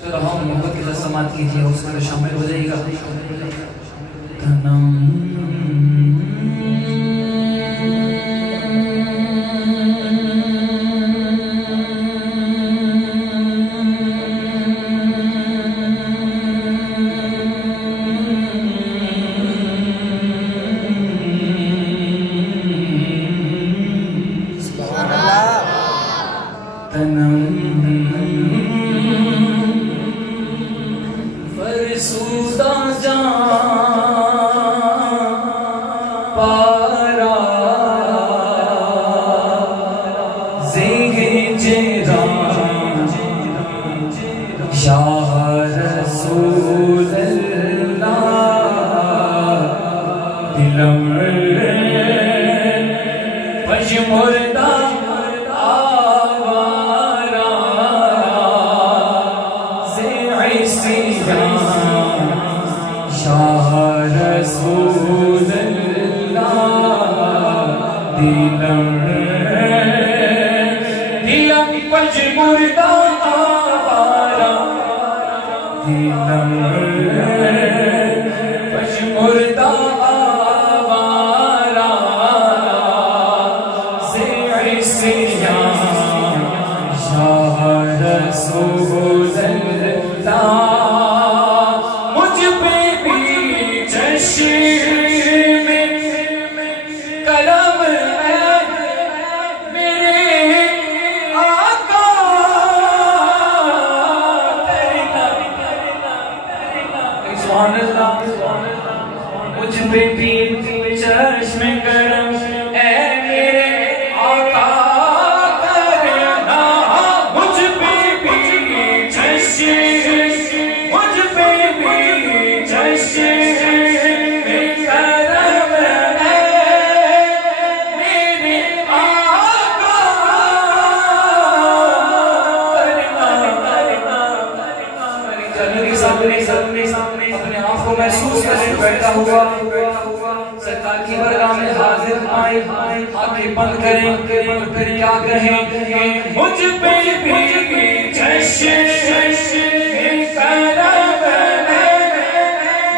चलो हम मोहब्बत के साथ समाप्त कीजिए, उसमें शामिल हो जाएगा। फरसूदा पारा ज़ेगे जेरा या रसूल अल्लाह दिलम पजमुर्दा मुझ पे भी चश्मे करम ऐ मेरे आका करना, मुझ पे भी चश्मे, मुझ पे भी चश्मे करम ऐ मेरे आका करना। अपने आप को महसूस करके बैठा हुआ सरकार की बरगाह में हाजिर आए, आंखें बंद करें और फिर क्या कहें, मुझ पे भी चश्मे करम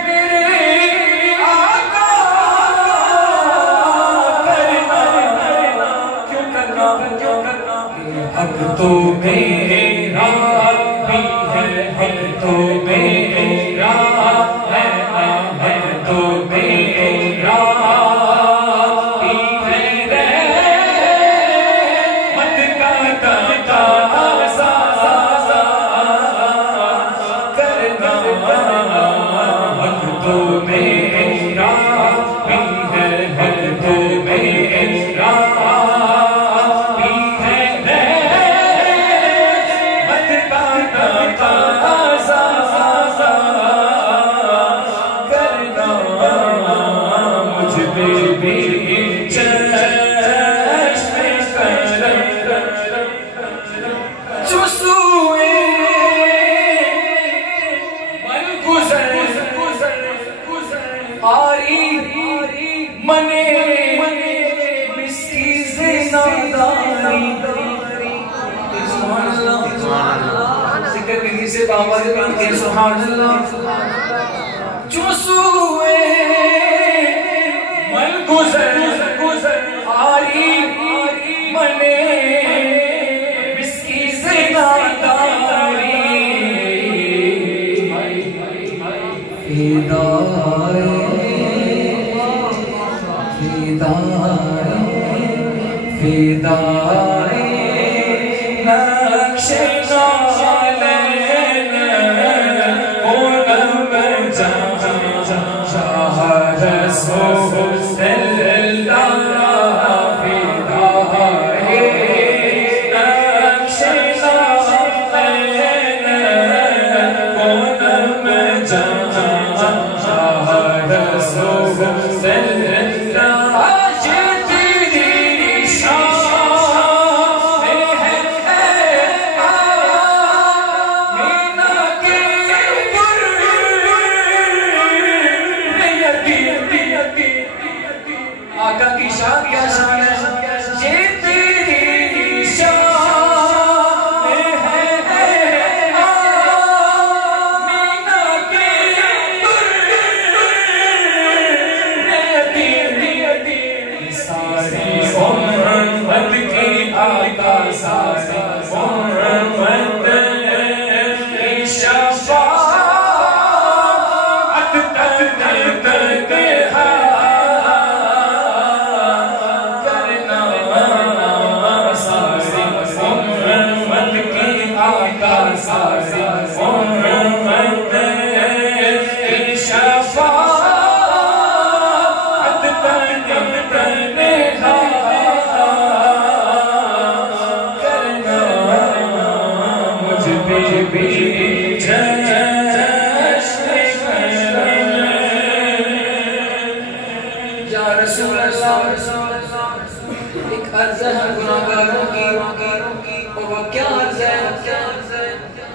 मेरे आका करना। क्यों करना, क्यों करना? हक तो मेरा भी है, हक तो मेरा है, हक तो मेरा भी है, मत का तकाज़ा करना। हक तो मेरा भी है, हक तो मेरा भी है, मत का तकाज़ा मने मिस्की ज़िंदानी। सुभान अल्लाह, ज़िक्र किसी से बाबा के काम के सुभान अल्लाह। जो सुए मन गुज़र आरी मने मिस्की ज़िंदानी। फिदाए नक्शे नालैन ओनम शाह रसूल अल्लाह। फिदाए नक्शे नालैन ओनम शाह रसूल अल्लाह।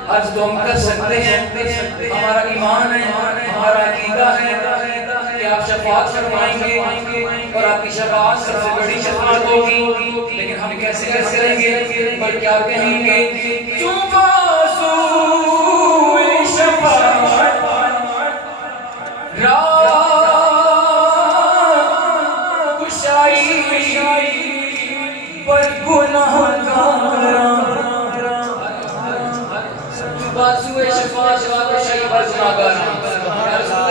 अर्ज तो हम कर सकते हैं, हमारा ईमान है, हमारा अकीदा है कि आप शफाअत फरमाएंगे और आपकी शफाअत सबसे बड़ी शफाअत होगी। लेकिन हम कैसे करेंगे और क्या कहेंगे?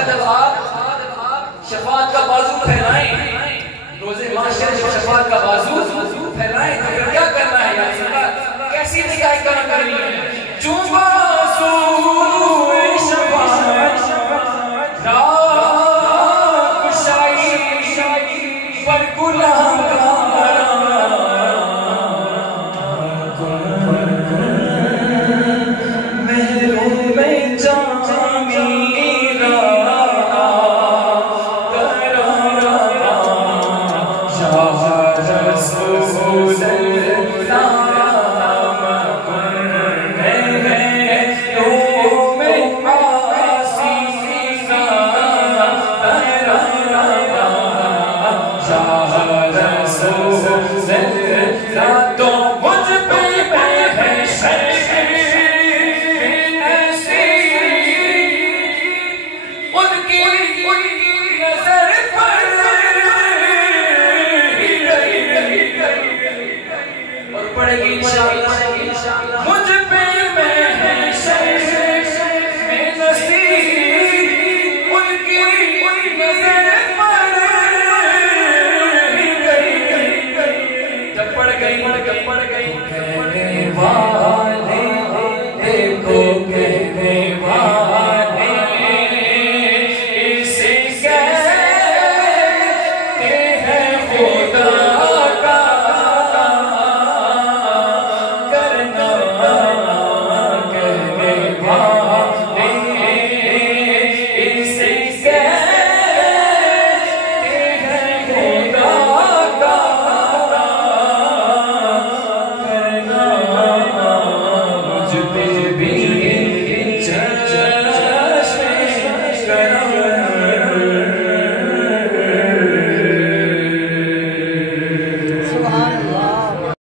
जब आप शफाअत का बाजू फैलाएं, रोज़े माशर जब शफाअत का बाजू फैलाएं तो क्या करना है यार? कैसी निगाह करनी है?